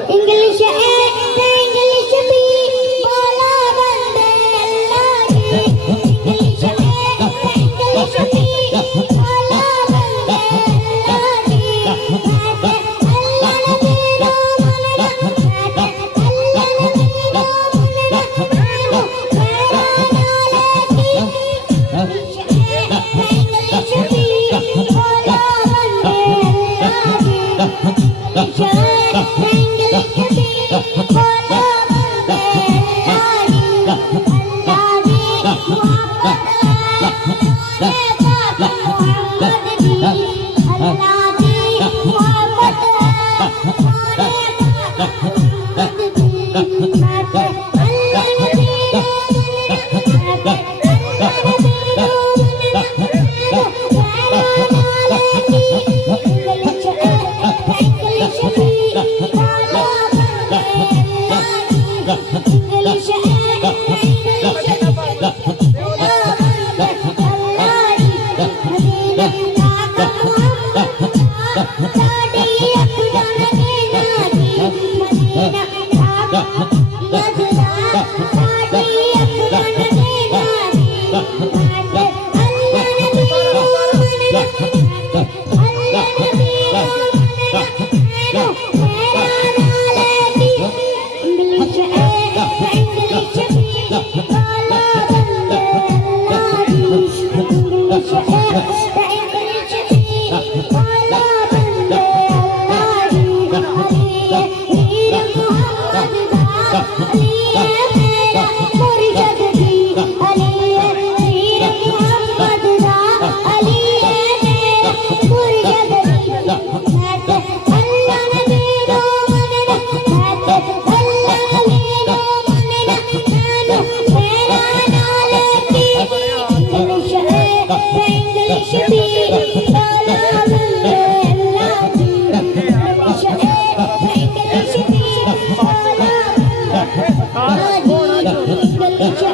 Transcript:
English है English भी बोला बंदे अल्लाह की इंग्लिश है इंग्लिश भी बोला बंदे अल्लाह की अल्लाह नबी रो मनना अल्लाह नबी रो मनना मानो मेरा नाले की इंग्लिश है इंग्लिश भी बोला बंदे अल्लाह की इंग्लिश है English